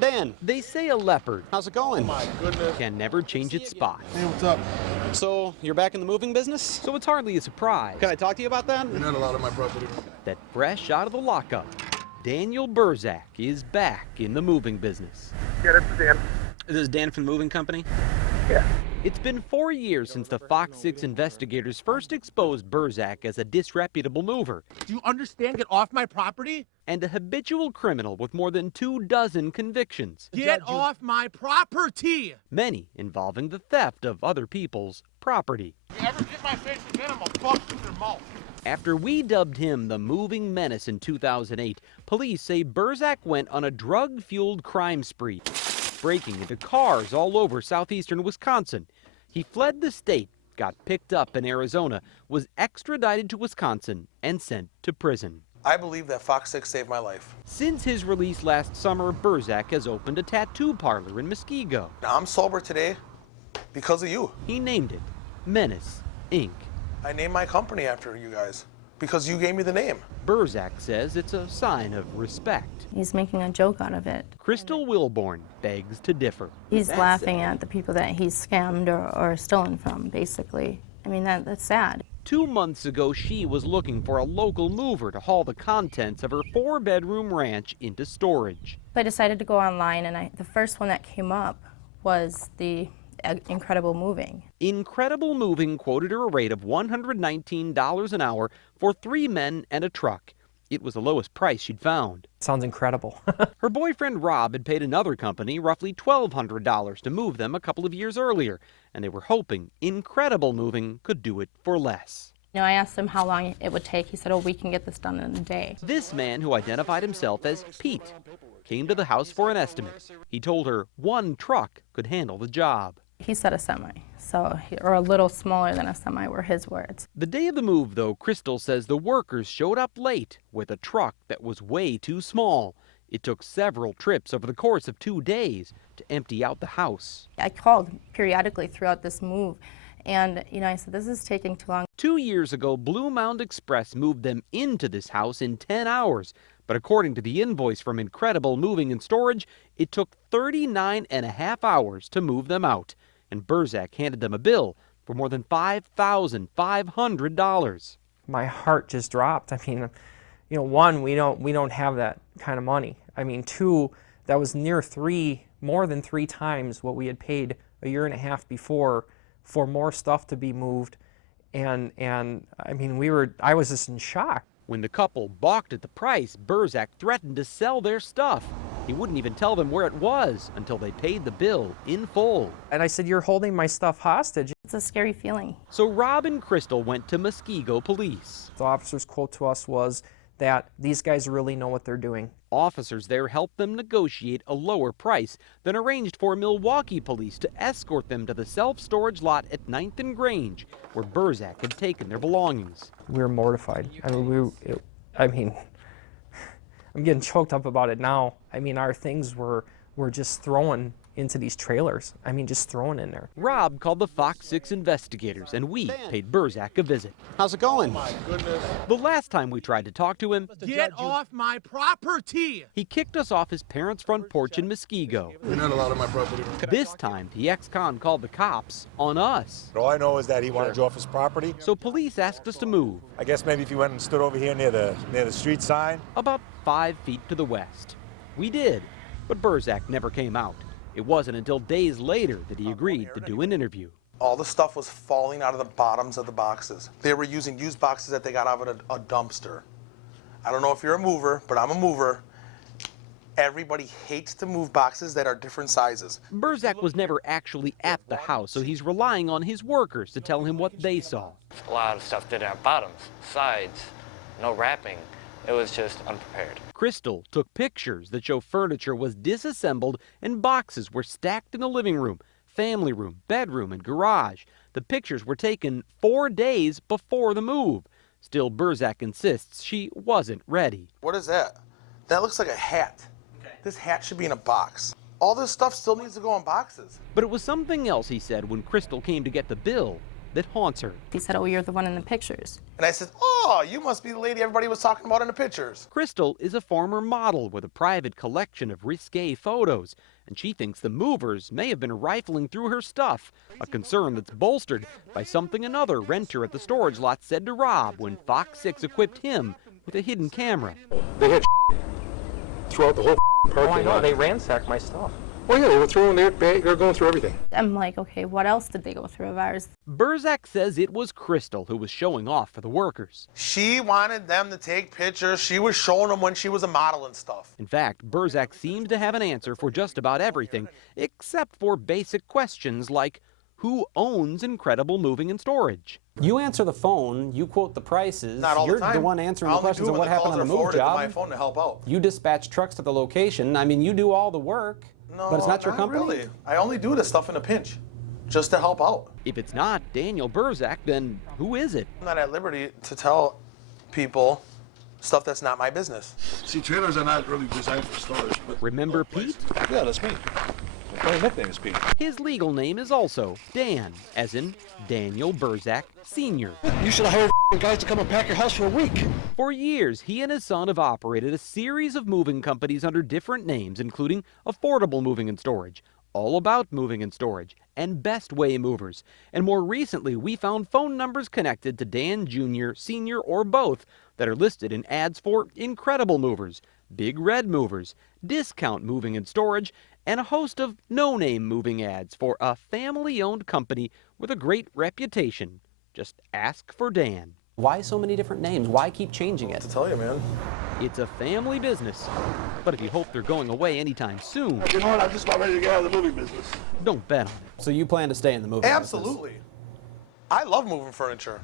Dan. They say a leopard, How's it going? Oh my goodness. can never change its spot. Hey, what's up? So, you're back in the moving business? So it's hardly a surprise Can I talk to you about that? You're not allowed on my property. that fresh out of the lockup, Daniel Burzak is back in the moving business. Yeah, this is Dan. Is this Dan from the moving company? Yeah. It's been 4 years since the Fox 6 investigators first exposed Burzak as a disreputable mover Do you understand? Get off my property. and a habitual criminal with more than 24 convictions, Get off my property. many involving the theft of other people's property. If you ever get my face again, I'm gonna fuck you in your mouth. After we dubbed him the moving menace in 2008, police say Burzak went on a drug-fueled crime spree, breaking into cars all over southeastern Wisconsin. He fled the state, got picked up in Arizona, was extradited to Wisconsin, and sent to prison. I believe that Fox 6 saved my life. Since his release last summer, Burzak has opened a tattoo parlor in Muskego. Now, I'm sober today because of you. He named it Menace, Inc. I named my company after you guys because you gave me the name. Burzak says it's a sign of respect. He's making a joke out of it. Crystal Wilborn begs to differ. He's laughing at the people that he's scammed or stolen from, basically. I mean, that's sad. 2 months ago, she was looking for a local mover to haul the contents of her 4-bedroom ranch into storage. I decided to go online, and the first one that came up was the Incredible Moving. Incredible Moving quoted her a rate of $119 an hour for 3 men and a truck. It was the lowest price she'd found. Sounds incredible. Her boyfriend Rob had paid another company roughly $1,200 to move them a couple of years earlier, and they were hoping Incredible Moving could do it for less. You know, I asked him how long it would take. He said, oh, we can get this done in a day. This man, who identified himself as Pete, came to the house for an estimate. He told her 1 truck could handle the job. He said a semi, or a little smaller than a semi were his words. The day of the move, though, Crystal says the workers showed up late with a truck that was way too small. It took several trips over the course of 2 days to empty out the house. I called periodically throughout this move, and I said, this is taking too long. 2 years ago, Blue Mound Express moved them into this house in 10 hours. But according to the invoice from Incredible Moving and Storage, it took 39.5 hours to move them out. And Burzak handed them a bill for more than $5,500. My heart just dropped. I mean, 1, we don't have that kind of money. I mean, 2, that was more than 3 times what we had paid a year and a half before for more stuff to be moved. And I mean, I was just in shock. When the couple balked at the price, Burzak threatened to sell their stuff. He wouldn't even tell them where it was until they paid the bill in full. And I said, you're holding my stuff hostage. It's a scary feeling. So Rob and Crystal went to Muskego Police. The officer's quote to us was that these guys really know what they're doing. Officers there helped them negotiate a lower price, then arranged for Milwaukee police to escort them to the self-storage lot at 9th and Grange, where Burzak had taken their belongings. We were mortified. I'm getting choked up about it now. I mean, our things were just thrown into these trailers. I mean, just thrown in there. Rob called the Fox 6 investigators, and we paid Burzak a visit. How's it going? Oh my goodness. The last time we tried to talk to him, Get off my property. he kicked us off his parents' front porch in Muskego. You're not allowed on my property. This time, the ex-con called the cops on us. All I know is that he wanted you off his property. So police asked us to move I guess maybe if you went and stood over here near the street sign. about 5 feet to the west. We did, but Burzak never came out. It wasn't until days later that he agreed to do an interview. All the stuff was falling out of the bottoms of the boxes. They were using used boxes that they got out of a dumpster. I don't know if you're a mover, but I'm a mover. Everybody hates to move boxes that are different sizes. Burzak was never actually at the house, so he's relying on his workers to tell him what they saw. A lot of stuff didn't have bottoms, sides, no wrapping. It was just unprepared. Crystal took pictures that show furniture was disassembled and boxes were stacked in the living room, family room, bedroom, and garage. The pictures were taken 4 days before the move. Still, Burzak insists she wasn't ready. What is that? That looks like a hat. This hat should be in a box. All this stuff still needs to go in boxes. But it was something else, he said, when Crystal came to get the bill. that haunts her. He said, "Oh, you're the one in the pictures." And I said, oh, you must be the lady everybody was talking about in the pictures. Crystal is a former model with a private collection of risque photos, and she thinks the movers may have been rifling through her stuff, a concern that's bolstered by something another renter at the storage lot said to Rob when Fox 6 equipped him with a hidden camera. They had throughout the whole parking Oh, I know. lot. They ransacked my stuff. Oh yeah, they were throwing their bag. They're going through everything. I'm like, okay, what else did they go through of ours? Burzak says it was Crystal who was showing off for the workers. She wanted them to take pictures. She was showing them when she was a model and stuff. In fact, Burzak seems to have an answer for just about everything, except for basic questions like, who owns Incredible Moving and Storage? You answer the phone, you quote the prices, Not all you're the time. one answering I the only questions do of it what when happened on the calls are move forwarded to my job. phone to help out. You dispatch trucks to the location. I mean, you do all the work, No, but it's not your company? Really. I only do this stuff in a pinch, just to help out. If it's not Daniel Burzak, then who is it? I'm not at liberty to tell people stuff that's not my business. See, trailers are not really designed for storage. But Remember Pete? Yeah, that's me. My nickname is Pete. His legal name is also Dan, as in Daniel Burzak Sr. You should have hired guys to come and pack your house for a week. For years, he and his son have operated a series of moving companies under different names, including Affordable Moving and Storage, All About Moving and Storage, and Best Way Movers. And more recently, we found phone numbers connected to Dan Jr., Sr., or both that are listed in ads for Incredible Movers, Big Red Movers, Discount Moving and Storage, and a host of no-name moving ads for a family-owned company with a great reputation. Just ask for Dan. Why so many different names? Why keep changing it? To tell you, man. It's a family business. But if you hope they're going away anytime soon, You know what? I'm just about ready to get out of the moving business. don't bet on it. So you plan to stay in the moving business? Absolutely. I love moving furniture.